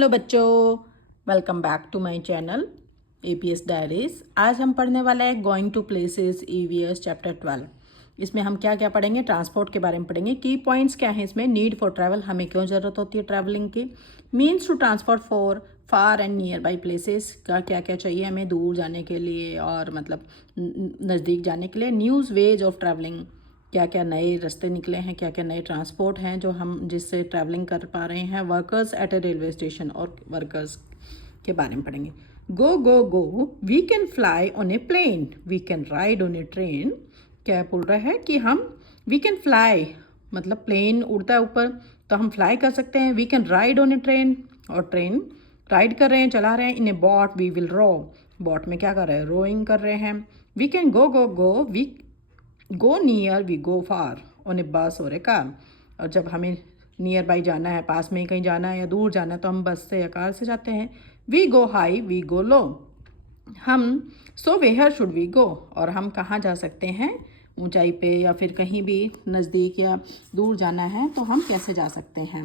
Hello बच्चों, welcome back to my channel APS diaries. आज हम पढ़ने वाले हैं going to places EVS chapter 12। इसमें हम क्या क्या पढ़ेंगे? ट्रांसपोर्ट के बारे में पढ़ेंगे। की पॉइंट्स क्या हैं इसमें? नीड फॉर ट्रैवल, हमें क्यों ज़रूरत होती है ट्रैवलिंग की। Means to transport for far and nearby places, का क्या क्या चाहिए हमें दूर जाने के लिए और मतलब नज़दीक जाने के लिए। न्यूज़ वेज ऑफ ट्रैवलिंग, क्या क्या नए रास्ते निकले हैं, क्या क्या नए ट्रांसपोर्ट हैं जो हम जिससे ट्रैवलिंग कर पा रहे हैं। Workers at a railway station, और वर्कर्स के बारे में पढ़ेंगे। Go go go, we can fly on a plane, we can ride on a train. क्या बोल रहा है कि हम वी कैन फ्लाई, मतलब प्लेन उड़ता है ऊपर तो हम फ्लाई कर सकते हैं। We can ride on a train, और ट्रेन राइड कर रहे हैं, चला रहे हैं। In a boat we will row, boat में क्या कर रहे हैं? रोइंग कर रहे हैं। We can go go go, we go near, we go far on a bus और ए कार। और जब हमें नियर बाई जाना है, पास में ही कहीं जाना है या दूर जाना है, तो हम बस से या कार से जाते हैं। We go high, we go low. हम so where should we go, और हम कहाँ जा सकते हैं? ऊंचाई पे या फिर कहीं भी नज़दीक या दूर जाना है तो हम कैसे जा सकते हैं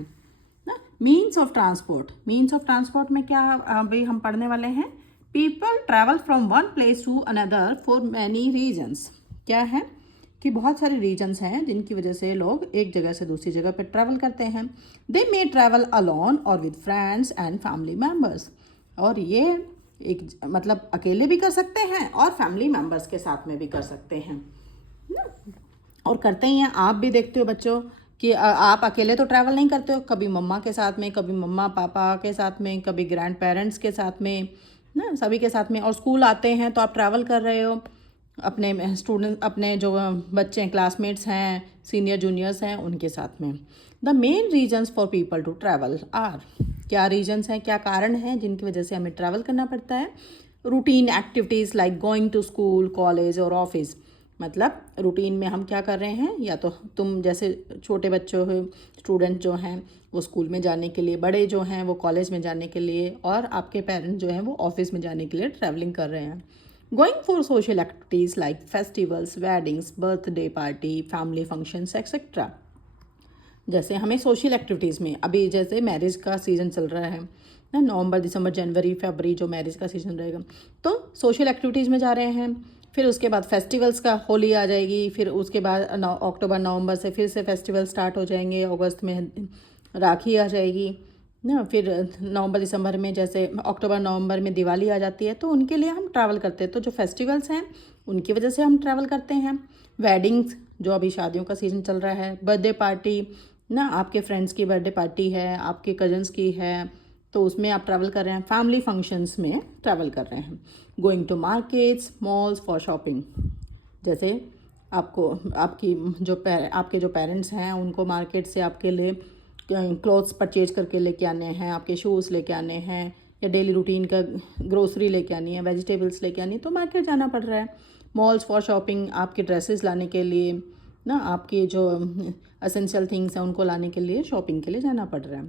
ना। Means of transport, means of transport में क्या अभी हम पढ़ने वाले हैं? People travel from one place to another for many reasons. क्या है कि बहुत सारे रीजन्स हैं जिनकी वजह से लोग एक जगह से दूसरी जगह पर ट्रैवल करते हैं। दे मे ट्रैवल अलोन और with friends and family members, और ये एक मतलब अकेले भी कर सकते हैं और फैमिली मेम्बर्स के साथ में भी कर सकते हैं ना। और करते ही हैं, आप भी देखते हो बच्चों कि आप अकेले तो ट्रैवल नहीं करते हो, कभी मम्मा के साथ में, कभी मम्मा पापा के साथ में, कभी ग्रैंड पेरेंट्स के साथ में ना, सभी के साथ में। और स्कूल आते हैं तो आप ट्रैवल कर रहे हो अपने स्टूडेंट, अपने जो बच्चे हैं, क्लासमेट्स हैं, सीनियर जूनियर्स हैं, उनके साथ में। The main reasons for people to travel are, क्या रीजन्स हैं, क्या कारण हैं जिनकी वजह से हमें ट्रैवल करना पड़ता है? Routine activities like going to school, college और ऑफिस। मतलब रूटीन में हम क्या कर रहे हैं, या तो तुम जैसे छोटे बच्चों हो, स्टूडेंट जो हैं वो स्कूल में जाने के लिए, बड़े जो हैं वो कॉलेज में जाने के लिए, और आपके पेरेंट्स जो हैं वो ऑफिस में जाने के लिए ट्रैवलिंग कर रहे हैं। Going for social activities like festivals, weddings, birthday party, family functions, etc. जैसे हमें सोशल एक्टिविटीज़ में, अभी जैसे मैरिज का सीज़न चल रहा है ना, नवंबर दिसंबर जनवरी फरवरी जो मैरिज का सीज़न रहेगा, तो सोशल एक्टिविटीज़ में जा रहे हैं। फिर उसके बाद फेस्टिवल्स का, होली आ जाएगी, फिर उसके बाद अक्टूबर नवंबर से फिर से फेस्टिवल स्टार्ट हो जाएंगे, अगस्त में राखी आ जाएगी ना, फिर नवंबर दिसंबर में, जैसे अक्टूबर नवंबर में दिवाली आ जाती है, तो उनके लिए हम ट्रैवल करते हैं। तो जो फेस्टिवल्स हैं उनकी वजह से हम ट्रैवल करते हैं। वेडिंग्स, जो अभी शादियों का सीज़न चल रहा है, बर्थडे पार्टी ना, आपके फ्रेंड्स की बर्थडे पार्टी है, आपके कजन्स की है, तो उसमें आप ट्रैवल कर रहे हैं। फैमिली फंक्शंस में ट्रैवल कर रहे हैं। Going to markets, malls for shopping, जैसे आपको आपके जो पेरेंट्स हैं उनको मार्केट से आपके लिए क्लॉथ्स परचेज करके लेके आने हैं, आपके शूज़ लेके आने हैं, या डेली रूटीन का ग्रोसरी लेके आनी है, वेजिटेबल्स लेके आनी है, तो मार्केट जाना पड़ रहा है। मॉल्स फॉर शॉपिंग, आपके ड्रेसेस लाने के लिए ना, आपकी जो असेंशियल थिंग्स हैं उनको लाने के लिए शॉपिंग के लिए जाना पड़ रहा है।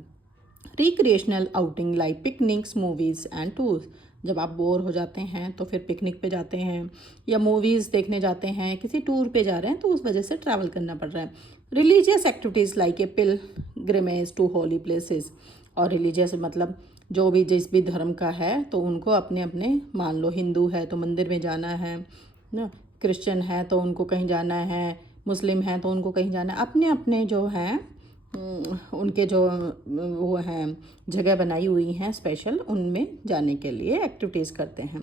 Recreational outing like picnics, movies and tours, जब आप बोर हो जाते हैं तो फिर पिकनिक पे जाते हैं या मूवीज़ देखने जाते हैं, किसी टूर पे जा रहे हैं, तो उस वजह से ट्रैवल करना पड़ रहा है। Religious activities like a pilgrimage to holy places, और रिलीजियस मतलब जो भी जिस भी धर्म का है तो उनको अपने अपने, मान लो हिंदू है तो मंदिर में जाना है ना, क्रिश्चियन है तो उनको कहीं जाना है, मुस्लिम है तो उनको कहीं जाना है, अपने अपने जो हैं उनके जो वो हैं जगह बनाई हुई हैं स्पेशल, उनमें जाने के लिए एक्टिविटीज़ करते हैं।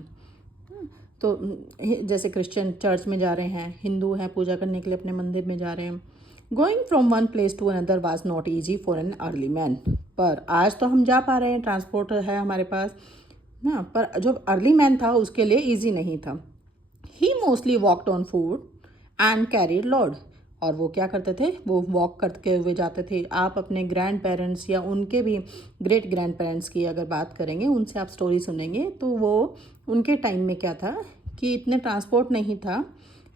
तो जैसे क्रिश्चियन चर्च में जा रहे हैं, हिंदू हैं पूजा करने के लिए अपने मंदिर में जा रहे हैं। Going from one place to another was not easy for an early man, पर आज तो हम जा पा रहे हैं, ट्रांसपोर्ट है हमारे पास ना, पर जो अर्ली मैन था उसके लिए ईजी नहीं था। He mostly walked on foot and carried load, और वो क्या करते थे? वो वॉक करते हुए जाते थे। आप अपने ग्रैंड पेरेंट्स या उनके भी ग्रेट ग्रैंड पेरेंट्स की अगर बात करेंगे, उनसे आप स्टोरी सुनेंगे, तो वो उनके टाइम में क्या था कि इतने ट्रांसपोर्ट नहीं था,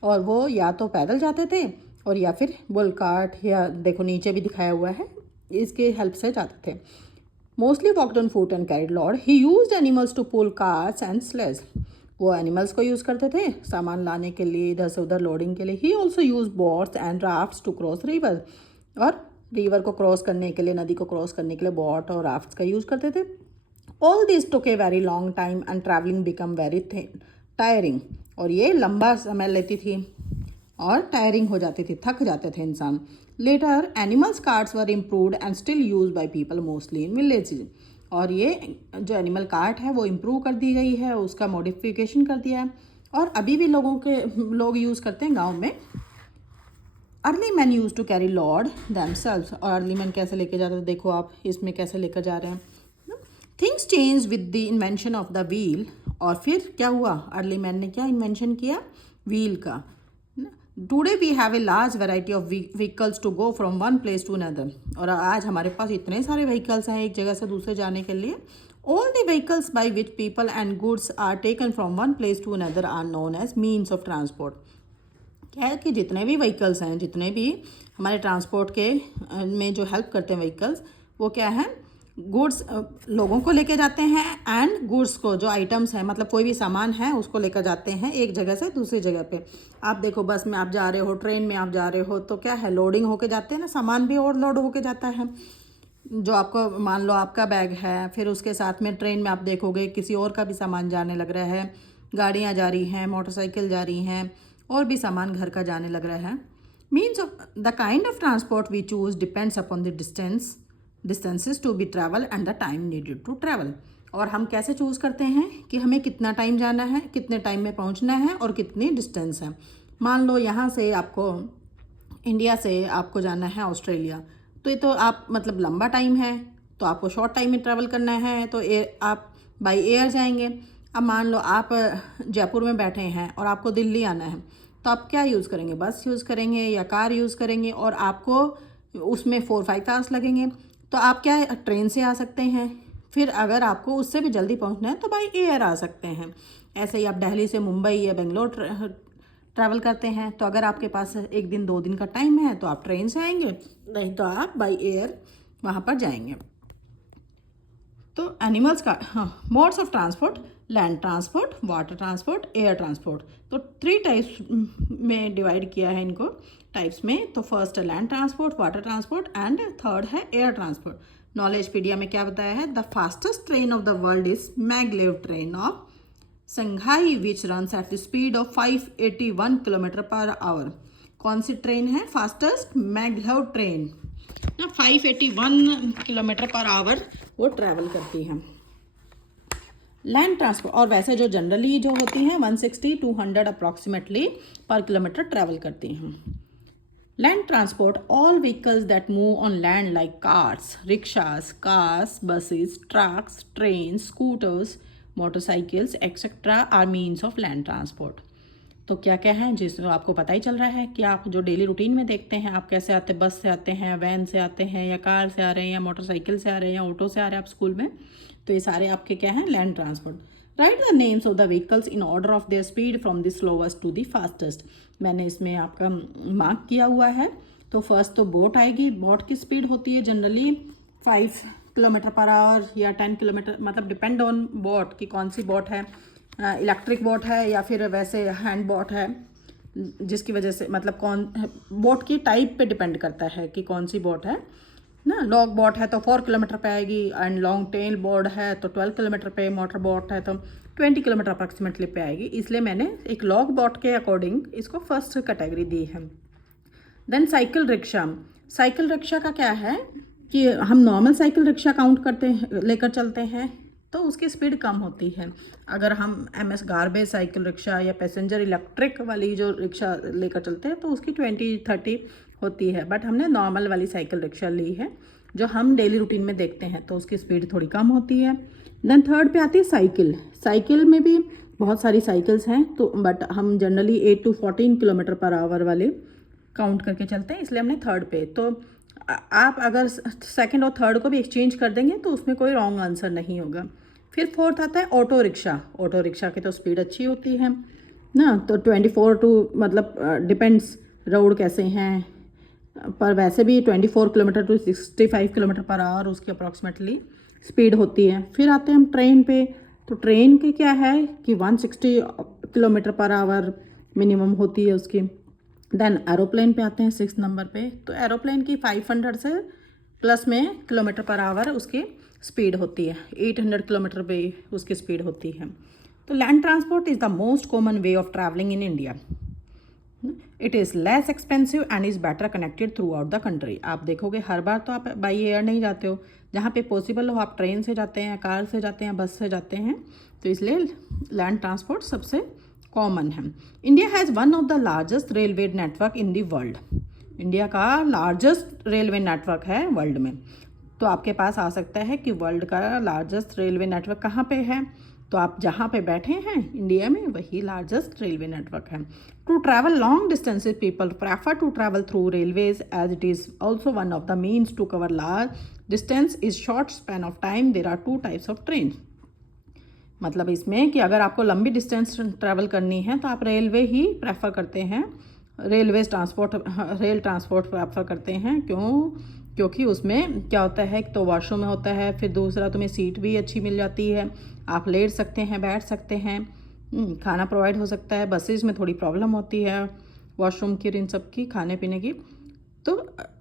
और वो या तो पैदल जाते थे और या फिर बुल कार्ट, या देखो नीचे भी दिखाया हुआ है, इसके हेल्प से जाते थे। Mostly walked on foot and carried load. He used animals to pull carts and sledge, वो एनिमल्स को यूज़ करते थे सामान लाने के लिए, इधर से उधर लोडिंग के लिए। He also use boats and rafts to cross river, और रिवर को क्रॉस करने के लिए, नदी को क्रॉस करने के लिए बोट और राफ्ट्स का यूज़ करते थे। All this took a very long time and travelling become very tiring, और ये लंबा समय लेती थी और टायरिंग हो जाती थी, थक जाते थे इंसान। Later animals carts were improved and still use by people mostly in villages, और ये जो एनिमल कार्ट है वो इम्प्रूव कर दी गई है, उसका मॉडिफिकेशन कर दिया है और अभी भी लोग यूज़ करते हैं गाँव में। Early man use to carry load themselves, और अर्ली मैन कैसे लेके जाते थे, देखो आप इसमें कैसे लेकर जा रहे हैं। Things change with the invention of the wheel, और फिर क्या हुआ, अर्ली मैन ने क्या इन्वेंशन किया, व्हील का। Today we have a large variety of vehicles to go from one place to another, और आज हमारे पास इतने सारे व्हीकल्स हैं एक जगह से दूसरे जाने के लिए। All the vehicles by which people and goods are taken from one place to another are known as means of transport. क्या है कि जितने भी व्हीकल्स हैं, जितने भी हमारे ट्रांसपोर्ट के में जो हेल्प करते हैं व्हीकल्स, वो क्या है, गुड्स लोगों को लेके जाते हैं एंड गुड्स को, जो आइटम्स हैं मतलब कोई भी सामान है उसको लेकर जाते हैं एक जगह से दूसरी जगह पे। आप देखो बस में आप जा रहे हो, ट्रेन में आप जा रहे हो, तो क्या है, लोडिंग होके जाते हैं ना, सामान भी और लोड होके जाता है। जो आपको मान लो आपका बैग है, फिर उसके साथ में ट्रेन में आप देखोगे किसी और का भी सामान जाने लग रहा है, गाड़ियाँ जा रही हैं, मोटरसाइकिल जा रही हैं, और भी सामान घर का जाने लग रहा है। Means of the kind of transport we choose depends upon the distances to be travel and the time needed to travel, और हम कैसे चूज़ करते हैं कि हमें कितना टाइम जाना है, कितने टाइम में पहुंचना है और कितनी डिस्टेंस है। मान लो यहाँ से आपको, इंडिया से आपको जाना है ऑस्ट्रेलिया, तो ये तो आप मतलब लंबा टाइम है, तो आपको शॉर्ट टाइम में ट्रैवल करना है, तो आप बाई एयर जाएंगे। अब मान लो आप जयपुर में बैठे हैं और आपको दिल्ली आना है, तो आप क्या यूज़ करेंगे, बस यूज़ करेंगे या कार यूज़ करेंगे, और आपको उसमें 4-5 आवर्स लगेंगे। तो आप क्या ट्रेन से आ सकते हैं, फिर अगर आपको उससे भी जल्दी पहुंचना है तो बाई एयर आ सकते हैं। ऐसे ही आप दिल्ली से मुंबई या बेंगलोर ट्रैवल करते हैं, तो अगर आपके पास 1 दिन 2 दिन का टाइम है तो आप ट्रेन से आएंगे, नहीं तो आप बाई एयर वहाँ पर जाएंगे। तो एनिमल्स का modes of transport, land transport, water transport, air transport, तो 3 टाइप्स में डिवाइड किया है इनको टाइप्स में। तो फर्स्ट है land transport, water transport and third है एयर ट्रांसपोर्ट। नॉलेजपीडिया में क्या बताया है, the fastest train of the world is maglev train of Shanghai which runs at the speed of 581 kilometre per our. कौन सी ट्रेन है फास्टेस्ट, मैगलेव ट्रेन ना, 581 kilometre per our वो travel करती है। लैंड ट्रांसपोर्ट, और वैसे जो जनरली जो होती हैं 160-200 अप्रॉक्सीमेटली पर किलोमीटर ट्रैवल करती हैं। Land transport, all vehicles that move on land like cars, rickshaws, cars, buses, trucks, train, scooters, motorcycles etcetera are means of land transport. तो क्या क्या है, जिसमें आपको पता ही चल रहा है कि आप जो डेली रूटीन में देखते हैं, आप कैसे आते हैं, बस से आते हैं, वैन से आते हैं, या कार से आ रहे हैं, या मोटरसाइकिल से आ रहे हैं, या ऑटो से आ रहे हैं आप स्कूल में, तो ये सारे आपके क्या हैं, land transport. Write the names of the vehicles in order of their speed from the slowest to the fastest. मैंने इसमें आपका मार्क किया हुआ है। तो फर्स्ट तो बोट आएगी, बोट की स्पीड होती है जनरली 5 किलोमीटर पर आवर या 10 किलोमीटर, मतलब डिपेंड ऑन बोट कि कौन सी बोट है, इलेक्ट्रिक बोट है या फिर वैसे हैंड बोट है, जिसकी वजह से मतलब कौन बोट की टाइप पे डिपेंड करता है कि कौन सी बोट है ना। लॉग बोट है तो 4 किलोमीटर पे आएगी, एंड लॉन्ग टेल बोट है तो 12 किलोमीटर पे, मोटर बोट है तो 20 किलोमीटर अप्रॉक्सीमेटली पे आएगी। इसलिए मैंने एक लॉग बोट के अकॉर्डिंग इसको फर्स्ट कैटेगरी दी है। Then cycle rickshaw, cycle rickshaw का क्या है कि हम नॉर्मल साइकिल रिक्शा काउंट करते हैं, लेकर चलते हैं, तो उसकी स्पीड कम होती है। अगर हम MS गार्बेज साइकिल रिक्शा या पैसेंजर इलेक्ट्रिक वाली जो रिक्शा लेकर चलते हैं तो उसकी 20-30 होती है, बट हमने नॉर्मल वाली साइकिल रिक्शा ली है जो हम डेली रूटीन में देखते हैं, तो उसकी स्पीड थोड़ी कम होती है। देन थर्ड पे आती है साइकिल। साइकिल में भी बहुत सारी साइकिल्स हैं, तो बट हम generally 8 to 14 kilometre per our वाले काउंट करके चलते हैं, इसलिए हमने थर्ड पे। तो आप अगर सेकंड और थर्ड को भी एक्सचेंज कर देंगे तो उसमें कोई रॉन्ग आंसर नहीं होगा। फिर फोर्थ आता है ऑटो रिक्शा। ऑटो रिक्शा की तो स्पीड अच्छी होती है ना, तो 24 टू मतलब डिपेंड्स रोड कैसे हैं, पर वैसे भी 24 kilometre to 65 kilometre per hour उसकी अप्रॉक्सीमेटली स्पीड होती है। फिर आते हैं हम ट्रेन पे। तो ट्रेन के क्या है कि 160 किलोमीटर पर आवर मिनिमम होती है उसकी। देन एरोप्लेन पे आते हैं 6 नंबर पे। तो एरोप्लेन की 500 से प्लस में किलोमीटर पर आवर उसकी स्पीड होती है, 800 किलोमीटर पे उसकी स्पीड होती है। तो land transport is the most common way of travelling in India. It is less expensive and is better connected through out the country. आप देखोगे हर बार तो आप बाई एयर नहीं जाते हो, जहाँ पे पॉसिबल हो आप ट्रेन से जाते हैं, कार से जाते हैं, बस से जाते हैं, तो इसलिए लैंड ट्रांसपोर्ट सबसे कॉमन है। India has one of the largest railway network in the world. India का लार्जेस्ट रेलवे नेटवर्क है वर्ल्ड में। तो आपके पास आ सकता है कि वर्ल्ड का लार्जेस्ट रेलवे नेटवर्क कहाँ पे है, तो आप जहाँ पे बैठे हैं इंडिया में वही लार्जेस्ट रेलवे नेटवर्क है। To travel long distances people prefer to travel through railways as it is also one of the means to cover large distance is short span of time. There are two types of train. मतलब इसमें कि अगर आपको लंबी distance travel करनी है तो आप रेलवे ही प्रेफर करते हैं, रेल ट्रांसपोर्ट प्रेफर करते हैं। क्योंकि उसमें क्या होता है, तो वॉशरूम में होता है, फिर दूसरा तुम्हें सीट भी अच्छी मिल जाती है, आप लेट सकते हैं, बैठ सकते हैं, खाना प्रोवाइड हो सकता है। बसेज में थोड़ी प्रॉब्लम होती है वॉशरूम की, इन सब की, खाने पीने की, तो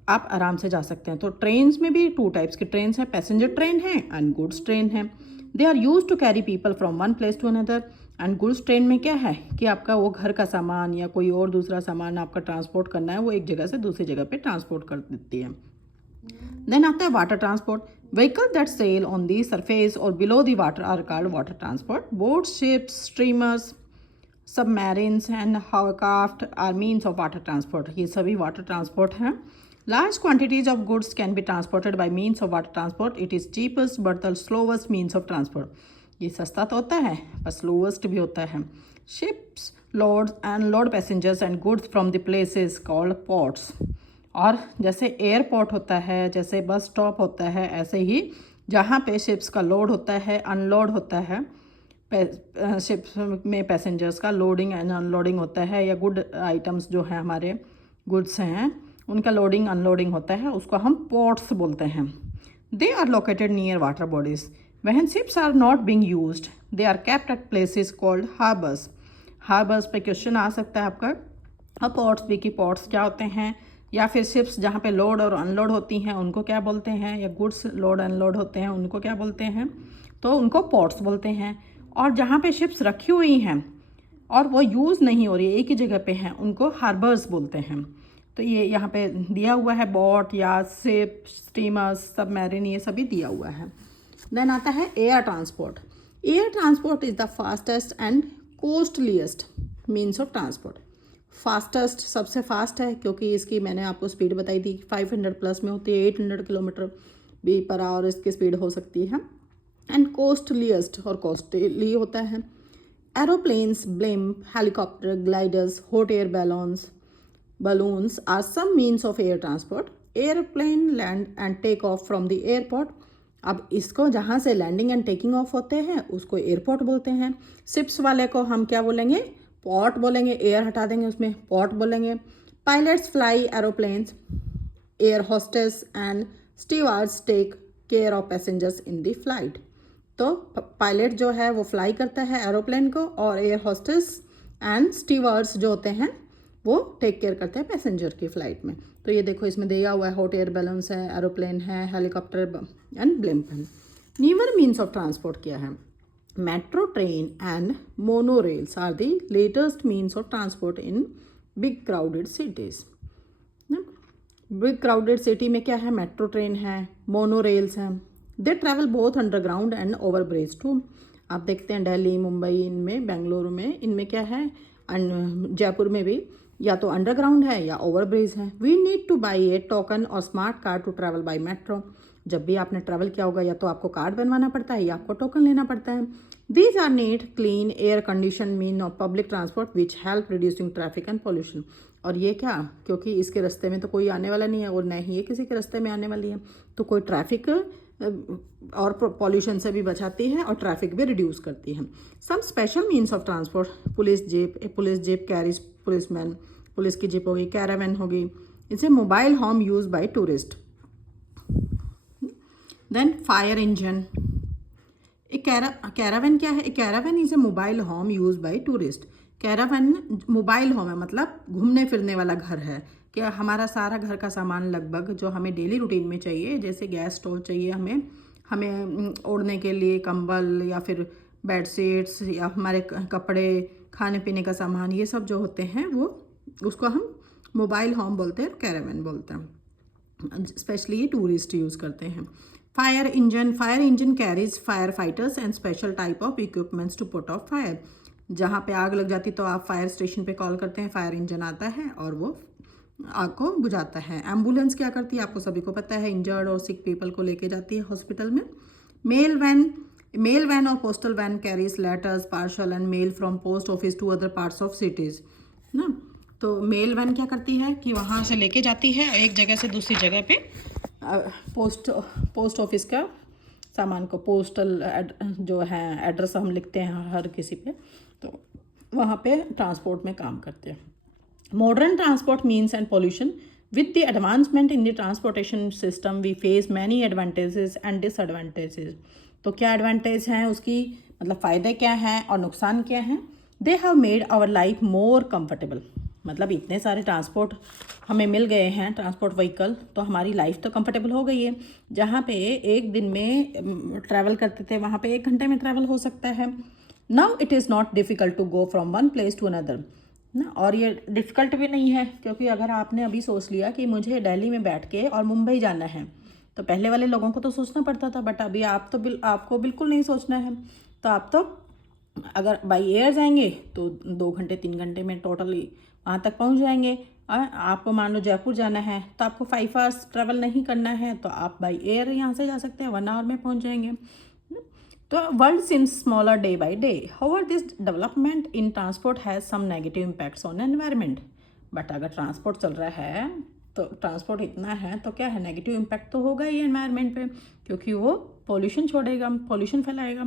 आप आराम से जा सकते हैं। तो ट्रेन्स में भी टू टाइप्स की ट्रेन्स हैं, पैसेंजर ट्रेन है एंड गुड्स ट्रेन है। They are use to carry people from one place to another. And goods train में क्या है कि आपका वो घर का सामान या कोई और दूसरा सामान आपका ट्रांसपोर्ट करना है, वो एक जगह से दूसरी जगह पे ट्रांसपोर्ट कर देती है। देन आता है water transport. Vehicle that sail on the surface और below the water are called water transport. Boats, ships, steamers, submarines and hovercraft are means of water transport. ये सभी वाटर ट्रांसपोर्ट हैं। Large quantities of goods can be transported by means of water transport. It is cheapest but the slowest means of transport. ये सस्ता तो होता है पर slowest भी होता है। Ships load passengers and goods from the places called ports. और जैसे एयरपोर्ट होता है, जैसे बस स्टॉप होता है, ऐसे ही जहाँ पे शिप्स का लोड होता है, अनलोड होता है, शिप्स में पैसेंजर्स का लोडिंग एंड अनलोडिंग होता है, या गुड आइटम्स जो हैं हमारे गुड्स हैं उनका लोडिंग अनलोडिंग होता है, उसको हम पोर्ट्स बोलते हैं। They are located near water bodies. When ships are not being used they are kept at places called harbours. Harbours पे क्वेश्चन आ सकता है आपका। अब पोर्ट्स भी की पोर्ट्स क्या होते हैं, या फिर शिप्स जहाँ पे लोड और अनलोड होती हैं उनको क्या बोलते हैं, या गुड्स लोड अनलोड होते हैं उनको क्या बोलते हैं, तो उनको पोर्ट्स बोलते हैं। और जहाँ पे शिप्स रखी हुई हैं और वो यूज़ नहीं हो रही, एक ही जगह पे हैं, उनको हार्बर्स बोलते हैं। तो ये यहाँ पे दिया हुआ है, बोट या शिप, स्टीमर्स, सबमरीन, ये सभी दिया हुआ है। देन आता है air transport. Air transport is the fastest and costliest means of transport. Fastest सबसे फास्ट है क्योंकि इसकी मैंने आपको स्पीड बताई थी, 500 प्लस में होती है, 800 किलोमीटर भी पर आवर इसकी स्पीड हो सकती है। एंड कॉस्टलीस्ट और कॉस्टली होता है। Aeroplanes, blimp, helicopter, gliders, hot air balloons are some means of air transport. Airplane land and take off from the airport. अब इसको जहाँ से लैंडिंग एंड टेकिंग ऑफ होते हैं उसको एयरपोर्ट बोलते हैं। शिप्स वाले को हम क्या बोलेंगे, पोर्ट बोलेंगे, एयर हटा देंगे उसमें, पोर्ट बोलेंगे। Pilots fly aeroplanes, air hostess and stewards take care of passengers in the flight. तो पायलट जो है वो फ्लाई करता है एरोप्लेन को, और एयर होस्टेस एंड स्टीवर्ड्स जो होते हैं वो टेक केयर करते हैं पैसेंजर की फ़्लाइट में। तो ये देखो इसमें दिया हुआ है, हॉट एयर बैलून्स है, एरोप्लेन है, हेलीकॉप्टर एंड ब्लिम्प है। न्यूअर मीन्स ऑफ ट्रांसपोर्ट क्या है? Metro train and mono rails are the latest means of transport in big crowded cities. Big crowded city में क्या है, मेट्रो ट्रेन है, mono rails हैं। They travel both underground and over bridge too. आप देखते हैं दिल्ली, मुंबई, इनमें, बेंगलुरु में, इनमें क्या है, जयपुर में भी या तो अंडरग्राउंड है या ओवर ब्रिज है। We need to buy a token और smart card to travel by metro. जब भी आपने ट्रैवल किया होगा या तो आपको कार्ड बनवाना पड़ता है या आपको टोकन लेना पड़ता है। These are neat, clean, air condition mean of public transport which help reducing traffic and pollution. और ये क्या, क्योंकि इसके रास्ते में तो कोई आने वाला नहीं है और न ही ये किसी के रास्ते में आने वाली है, तो कोई ट्रैफिक और पॉल्यूशन से भी बचाती है और ट्रैफिक भी रिड्यूस करती है। Some special means of transport, police jeep carries policeman, police की जीप होगी, कैरावैन होगी। It's a mobile home use by tourist. Then fire engine. Caravan क्या है? Caravan is a mobile home use by tourist. Caravan mobile home है, मतलब घूमने फिरने वाला घर है। क्या हमारा सारा घर का सामान लगभग जो हमें डेली रूटीन में चाहिए, जैसे गैस स्टोव चाहिए हमें, हमें ओढ़ने के लिए कंबल या फिर बेडशीट्स या हमारे कपड़े, खाने पीने का सामान, ये सब जो होते हैं वो उसको हम मोबाइल होम बोलते हैं, कैरावन बोलते हैं। स्पेशली ये टूरिस्ट यूज़ करते हैं। Fire engine carries fire fighters and special type of equipments to put off fire. जहाँ पे आग लग जाती तो आप फायर स्टेशन पे कॉल करते हैं, फायर इंजन आता है और वो आग को बुझाता है। एम्बुलेंस क्या करती है आपको सभी को पता है, इंजर्ड और सिक पीपल को लेके जाती है हॉस्पिटल में। मेल वैन और postal van carries letters, parcel and mail from post office to other parts of cities ना। तो मेल वैन क्या करती है कि वहाँ से लेके जाती है एक जगह से दूसरी जगह पे पोस्ट ऑफिस का सामान को, पोस्टल जो है एड्रेस हम लिखते हैं हर किसी पे, तो वहाँ पे ट्रांसपोर्ट में काम करते हैं। Modern transport means and pollution. With the advancement in the transportation system we face many advantages and disadvantages. तो क्या एडवांटेज हैं उसकी, मतलब फ़ायदे क्या हैं और नुकसान क्या हैं। They have made our life more comfortable. मतलब इतने सारे ट्रांसपोर्ट हमें मिल गए हैं, ट्रांसपोर्ट व्हीकल, तो हमारी लाइफ तो कंफर्टेबल हो गई है। जहाँ पे एक दिन में ट्रैवल करते थे वहाँ पे 1 घंटे में ट्रैवल हो सकता है। Now it is not difficult to go from one place to another ना। और ये डिफ़िकल्ट भी नहीं है, क्योंकि अगर आपने अभी सोच लिया कि मुझे दिल्ली में बैठ के और मुंबई जाना है, तो पहले वाले लोगों को तो सोचना पड़ता था, बट अभी आपको बिल्कुल नहीं सोचना है। तो आप तो अगर बाई एयर जाएंगे तो 2 घंटे 3 घंटे में टोटली वहाँ तक पहुँच जाएंगे। आपको मान लो जयपुर जाना है तो आपको 5 आवर्स ट्रैवल नहीं करना है, तो आप बाई एयर यहाँ से जा सकते हैं, 1 आवर में पहुँच जाएंगे। तो world seems smaller day by day. However this development in transport has some negative impacts on environment. But अगर ट्रांसपोर्ट चल रहा है तो ट्रांसपोर्ट इतना है तो क्या है, नेगेटिव इम्पैक्ट तो होगा ही एनवायरनमेंट पे, क्योंकि वो पोल्यूशन छोड़ेगा, पोल्यूशन फैलाएगा।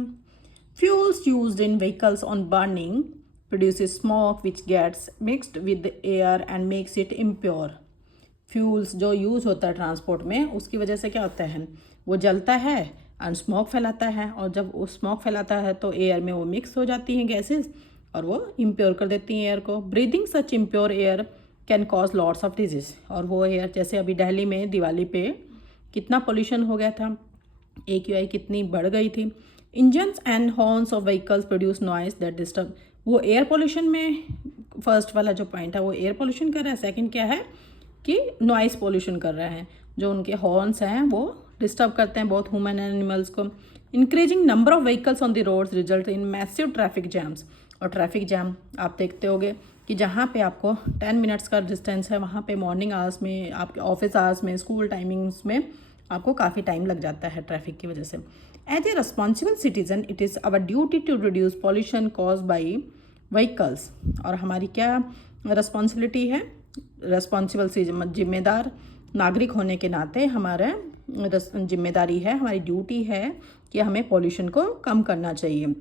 Fuels used in vehicles on burning produces smoke which gets mixed with the air and makes it impure। Fuels जो यूज़ होता है ट्रांसपोर्ट में, उसकी वजह से क्या होता है, वो जलता है एंड स्मोक फैलाता है, और जब वो स्मोक फैलाता है तो एयर में वो मिक्स हो जाती हैं गैसेस और वो इम्प्योर कर देती हैं एयर को। Breathing such impure air can cause lots of disease. और वो एयर, जैसे अभी दिल्ली में दिवाली पे कितना पोल्यूशन हो गया था, AQI कितनी बढ़ गई थी। Engines and horns of vehicles produce noise that disturb. वो एयर पोल्यूशन में फर्स्ट वाला जो पॉइंट है वो एयर पोल्यूशन कर रहा है, सेकंड क्या है कि नॉइस पोल्यूशन कर रहा है। जो उनके हॉर्न्स हैं वो डिस्टर्ब करते हैं बहुत ह्यूमन एंड एनिमल्स को। Increasing number of vehicles on the roads result in massive traffic jams. और ट्रैफिक जैम आप देखते होगे कि जहाँ पे आपको 10 मिनट्स का डिस्टेंस है, वहाँ पे मॉर्निंग आवर्स में, आपके ऑफिस आवर्स में, स्कूल टाइमिंग्स में आपको काफ़ी टाइम लग जाता है ट्रैफिक की वजह से। As a responsible citizen it is our duty to reduce pollution caused by vehicles. और हमारी क्या रिस्पॉन्सिबिलिटी है, रिस्पॉन्सिबल जिम्मेदार नागरिक होने के नाते हमारा जिम्मेदारी है, हमारी ड्यूटी है कि हमें पॉल्यूशन को कम करना चाहिए।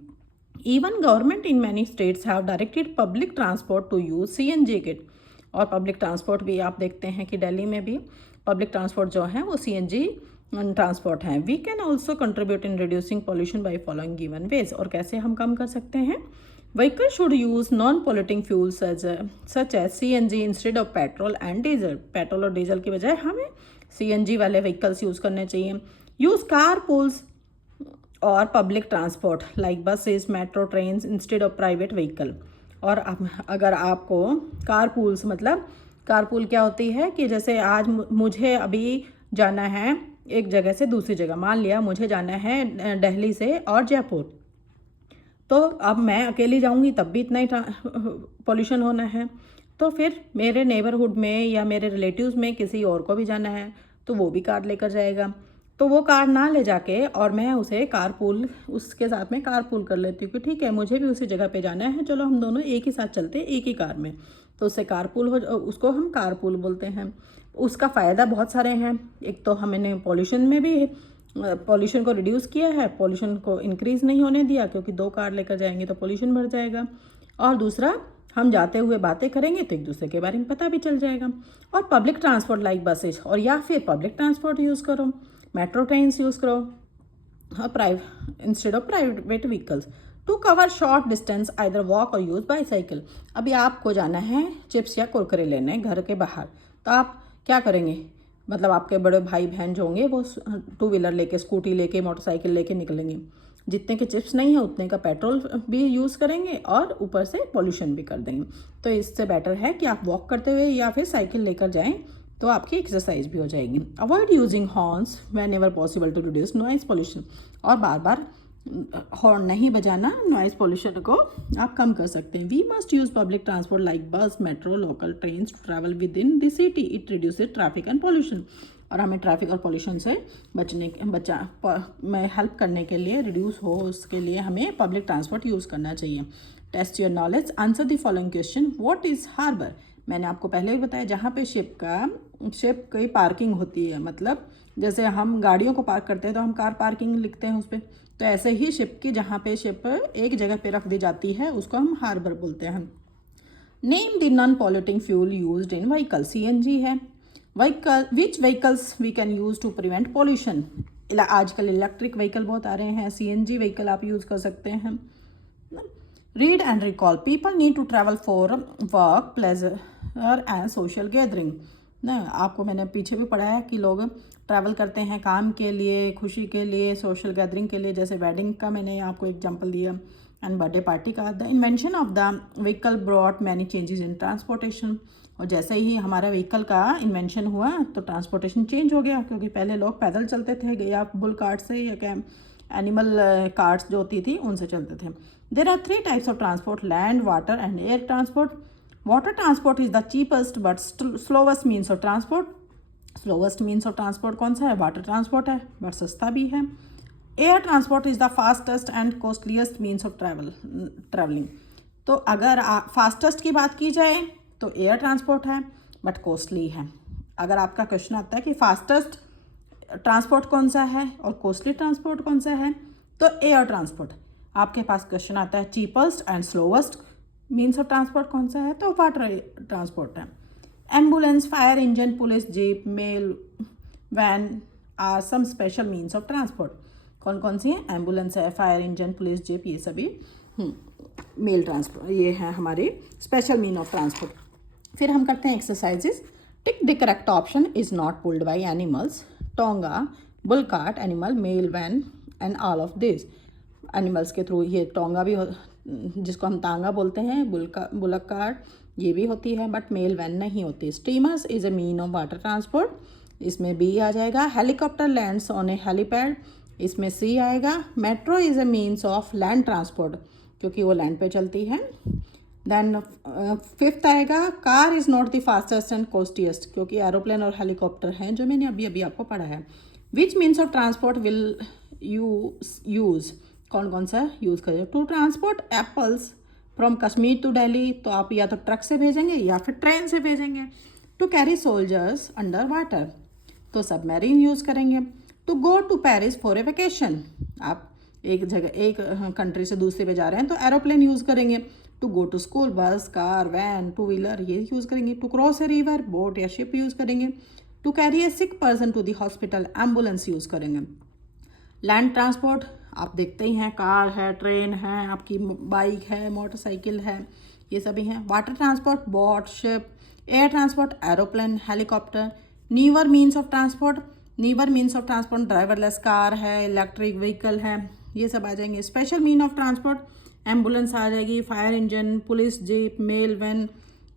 Even government in many states have directed public transport to use CNG kit. और पब्लिक ट्रांसपोर्ट भी आप देखते हैं कि दिल्ली में भी पब्लिक ट्रांसपोर्ट जो है वो CNG ट्रांसपोर्ट है। We can also contribute in reducing pollution by following given ways. और कैसे हम कम कर सकते हैं, vehicle should use non polluting fuels such as CNG instead of petrol and diesel. Petrol और डीजल की बजाय हमें CNG वाले व्हीकल्स यूज़ करने चाहिए। यूज़ कार पूल्स और public transport like buses, metro, trains instead of private vehicle. और अगर आपको कार पूल्स, मतलब कार पूल क्या होती है कि जैसे आज मुझे अभी जाना है एक जगह से दूसरी जगह, मान लिया मुझे जाना है दिल्ली से और जयपुर, तो अब मैं अकेली जाऊंगी तब भी इतना ही पॉल्यूशन होना है। तो फिर मेरे नेबरहुड में या मेरे रिलेटिव्स में किसी और को भी जाना है तो वो भी कार लेकर जाएगा, तो वो कार ना ले जाके और मैं उसे कारपूल, उसके साथ में कारपूल कर लेती हूँ कि ठीक है मुझे भी उसी जगह पे जाना है, चलो हम दोनों एक ही साथ चलते हैं एक ही कार में, तो उससे कारपूल हो, उसको हम कारपूल बोलते हैं। उसका फ़ायदा बहुत सारे हैं। एक तो हमने पॉल्यूशन में भी पॉल्यूशन को रिड्यूस किया है, पॉल्यूशन को इंक्रीज़ नहीं होने दिया, क्योंकि 2 कार लेकर जाएंगे तो पॉल्यूशन बढ़ जाएगा। और दूसरा, हम जाते हुए बातें करेंगे तो एक दूसरे के बारे में पता भी चल जाएगा। और पब्लिक ट्रांसपोर्ट लाइक बसेस, और या फिर पब्लिक ट्रांसपोर्ट यूज़ करो, मेट्रो ट्रेन्स यूज़ करो instead of private vehicles to cover short distance, either walk और यूज़ बाईसाइकिल। अभी आपको जाना है चिप्स या कुरकुरे लेने घर के बाहर, तो आप क्या करेंगे, मतलब आपके बड़े भाई बहन जो होंगे वो टू व्हीलर लेके, स्कूटी लेके, मोटरसाइकिल लेके निकलेंगे। जितने के चिप्स नहीं है उतने का पेट्रोल भी यूज़ करेंगे और ऊपर से पॉल्यूशन भी कर देंगे। तो इससे बेटर है कि आप वॉक करते हुए या फिर साइकिल लेकर जाएं, तो आपकी एक्सरसाइज भी हो जाएगी। Avoid using horns whenever possible to reduce noise pollution. और बार बार हॉर्न नहीं बजाना, नॉइज़ पॉल्यूशन को आप कम कर सकते हैं। We must use public transport like bus, metro, local train to travel within the city. It reduces traffic and pollution. और हमें ट्रैफिक और पॉल्यूशन से में हेल्प करने के लिए, रिड्यूस हो उसके लिए हमें पब्लिक ट्रांसपोर्ट यूज़ करना चाहिए। Test your knowledge, answer the following question. What is harbour? मैंने आपको पहले भी बताया, जहाँ पे शिप की पार्किंग होती है, मतलब जैसे हम गाड़ियों को पार्क करते हैं तो हम कार पार्किंग लिखते हैं उस पर, तो ऐसे ही शिप की जहाँ पे शिप एक जगह पे रख दी जाती है उसको हम हार्बर बोलते हैं। Name the non polluting fuel used in vehicle. CNG है। Which vehicles we can use to prevent pollution? आजकल इलेक्ट्रिक व्हीकल बहुत आ रहे हैं, सीएनजी व्हीकल आप यूज़ कर सकते हैं। Read and recall, people need to travel for work, pleasure and social gathering. ना आपको मैंने पीछे भी पढ़ा है कि लोग ट्रैवल करते हैं काम के लिए, खुशी के लिए, सोशल गैदरिंग के लिए, जैसे वेडिंग का मैंने आपको एग्जांपल दिया एंड बर्थडे पार्टी का। The invention of the vehicle brought many changes in transportation. और जैसे ही हमारा व्हीकल का इन्वेंशन हुआ तो ट्रांसपोर्टेशन चेंज हो गया, क्योंकि पहले लोग पैदल चलते थे या बुल कार्ट से या एनिमल कार्ट्स जो होती थी उनसे चलते थे। There are 3 types of transport, land, water and air transport. Water transport is the cheapest but slowest means of transport. Slowest means of transport कौन सा है? वाटर ट्रांसपोर्ट है, बट सस्ता भी है। Air transport is the fastest and costliest means of travelling. तो अगर fastest की बात की जाए तो एयर ट्रांसपोर्ट है, बट कॉस्टली है। अगर आपका क्वेश्चन आता है कि फास्टेस्ट ट्रांसपोर्ट कौन सा है और कॉस्टली ट्रांसपोर्ट कौन सा है, तो एयर ट्रांसपोर्ट। आपके पास क्वेश्चन आता है cheapest and slowest means of transport कौन सा है, तो वाटर ट्रांसपोर्ट है। Ambulance, fire engine, police jeep, mail van are some special means of transport. कौन कौन सी हैं? एम्बुलेंस है, फायर इंजन, पुलिस जीप, ये सभी मेल ट्रांसपोर्ट, ये है हमारे स्पेशल मीन ऑफ ट्रांसपोर्ट। फिर हम करते हैं exercises. Tick the correct option is not pulled by animals. Tonga, bull cart animal, mail van and all of this. Animals के थ्रू ये टोंगा भी जिसको हम तांगा बोलते हैं, बुलक कार्ट ये भी होती है, बट मेल वैन नहीं होती। Steamers is a mean of water transport, इसमें बी आ जाएगा। Helicopter lands on a helipad, इसमें सी आएगा। Metro is a means of land transport, क्योंकि वो लैंड पे चलती है। देन फिफ्थ आएगा, car is not the fastest and costliest, क्योंकि एरोप्लेन और हेलीकॉप्टर हैं जो मैंने अभी अभी आपको पढ़ा है। Which means of transport will you use, कौन कौन सा यूज़ करें? To transport apples from Kashmir to Delhi, तो आप या तो ट्रक से भेजेंगे या फिर ट्रेन से भेजेंगे। To carry soldiers under water, तो सबमरीन यूज़ करेंगे। To go to Paris for a vacation, आप एक जगह एक कंट्री से दूसरे पे जा रहे हैं तो एरोप्लेन यूज़ करेंगे। To go to school, bus, car, van, two wheeler ये यूज़ करेंगे। To cross a river, boat या शिप यूज़ करेंगे। To carry a sick person to the hospital, ambulance use करेंगे। लैंड ट्रांसपोर्ट आप देखते ही हैं, car है, ट्रेन है, आपकी बाइक है, मोटरसाइकिल है, ये सभी हैं। Water transport, boat, ship. Air transport, aeroplane, helicopter. Newer means of transport, newer means of transport driverless car है, इलेक्ट्रिक व्हीकल है, ये सब आ जाएंगे। Special mean of transport, ambulance आ जाएगी, fire engine, police jeep, mail van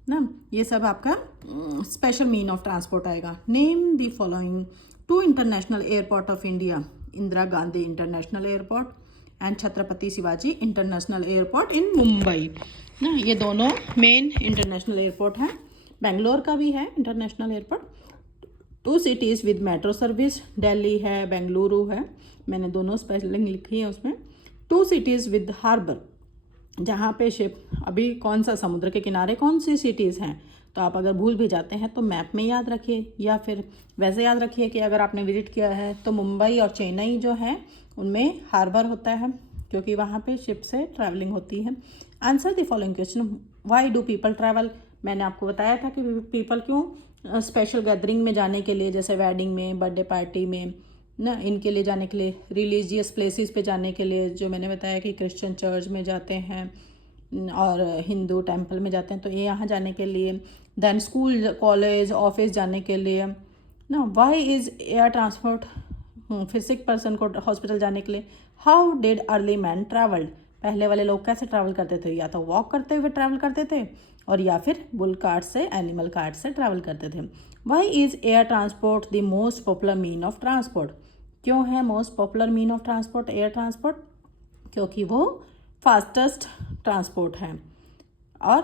ना, ये सब आपका स्पेशल मीन ऑफ ट्रांसपोर्ट आएगा। Name the following two international airport of India. Indira Gandhi international airport and Chhatrapati Shivaji international airport इन मुंबई ना, ये दोनों मेन इंटरनेशनल एयरपोर्ट हैं। बेंगलोर का भी है international airport. 2 cities with metro service, Delhi है, बेंगलुरु है, मैंने दोनों स्पेलिंग लिखी है उसमें। 2 सिटीज़ विद हार्बर, जहाँ पे शिप, अभी कौन सा समुद्र के किनारे कौन सी सिटीज़ हैं, तो आप अगर भूल भी जाते हैं तो मैप में याद रखिए, या फिर वैसे याद रखिए कि अगर आपने विजिट किया है तो मुंबई और चेन्नई जो है उनमें हार्बर होता है, क्योंकि वहाँ पे शिप से ट्रैवलिंग होती है। Answer the following question, why do people travel. मैंने आपको बताया था कि पीपल क्यों स्पेशल गैदरिंग में जाने के लिए, जैसे वेडिंग में, बर्थडे पार्टी में ना, इनके लिए जाने के लिए, रिलीजियस प्लेसेस पे जाने के लिए, जो मैंने बताया कि क्रिश्चियन चर्च में जाते हैं और हिंदू टेम्पल में जाते हैं, तो ये यहाँ जाने के लिए। देन स्कूल, कॉलेज, ऑफिस जाने के लिए ना वाई इज़ एयर ट्रांसपोर्ट, फिर सिक पर्सन को हॉस्पिटल जाने के लिए। How did early man travelled, पहले वाले लोग कैसे ट्रैवल करते थे, या तो वॉक करते हुए ट्रैवल करते थे और या फिर बुल कार्ट से, एनिमल कार्ट से ट्रैवल करते थे। Why is air transport the most popular mean of transport, क्यों है most popular mean of transport air transport, क्योंकि वो फास्टेस्ट ट्रांसपोर्ट है और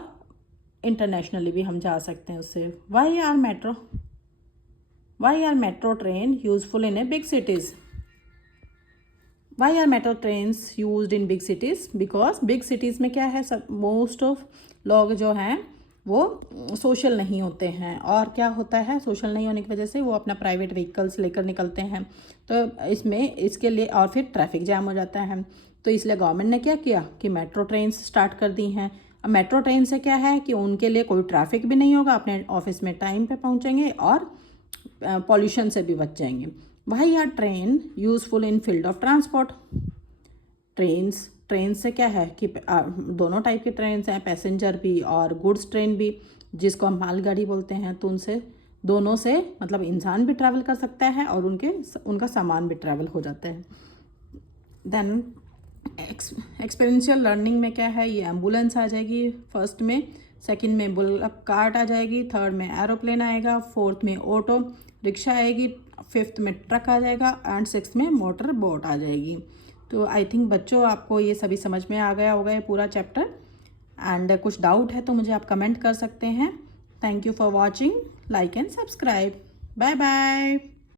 इंटरनेशनली भी हम जा सकते हैं उससे। Why are metro train useful in a big cities, why are metro trains use in big cities, because big cities में क्या है, सब मोस्ट ऑफ लोग जो हैं वो सोशल नहीं होते हैं, और क्या होता है सोशल नहीं होने की वजह से वो अपना प्राइवेट व्हीकल्स लेकर निकलते हैं, तो इसके लिए और फिर ट्रैफिक जैम हो जाता है। तो इसलिए गवर्नमेंट ने क्या किया कि मेट्रो ट्रेन्स स्टार्ट कर दी हैं। अब मेट्रो ट्रेन से क्या है कि उनके लिए कोई ट्रैफिक भी नहीं होगा, अपने ऑफिस में टाइम पे पहुंचेंगे और पॉल्यूशन से भी बच जाएंगे। Why are train useful in field of transport, train से क्या है कि दोनों टाइप की ट्रेन हैं, पैसेंजर भी और गुड्स ट्रेन भी, जिसको हम मालगाड़ी बोलते हैं, तो उनसे दोनों से मतलब इंसान भी ट्रैवल कर सकता है और उनका सामान भी ट्रैवल हो जाता है। देन एक्सपेरिंशियल लर्निंग में क्या है, ये एम्बुलेंस आ जाएगी फर्स्ट में, सेकंड में बुलक कार्ट आ जाएगी, थर्ड में एरोप्लेन आएगा, फोर्थ में ऑटो रिक्शा आएगी, फिफ्थ में ट्रक आ जाएगा एंड सिक्स्थ में मोटर बोट आ जाएगी। तो आई थिंक बच्चों आपको ये सभी समझ में आ गया होगा ये पूरा चैप्टर, एंड कुछ डाउट है तो मुझे आप कमेंट कर सकते हैं। Thank you for watching, like and subscribe, bye bye.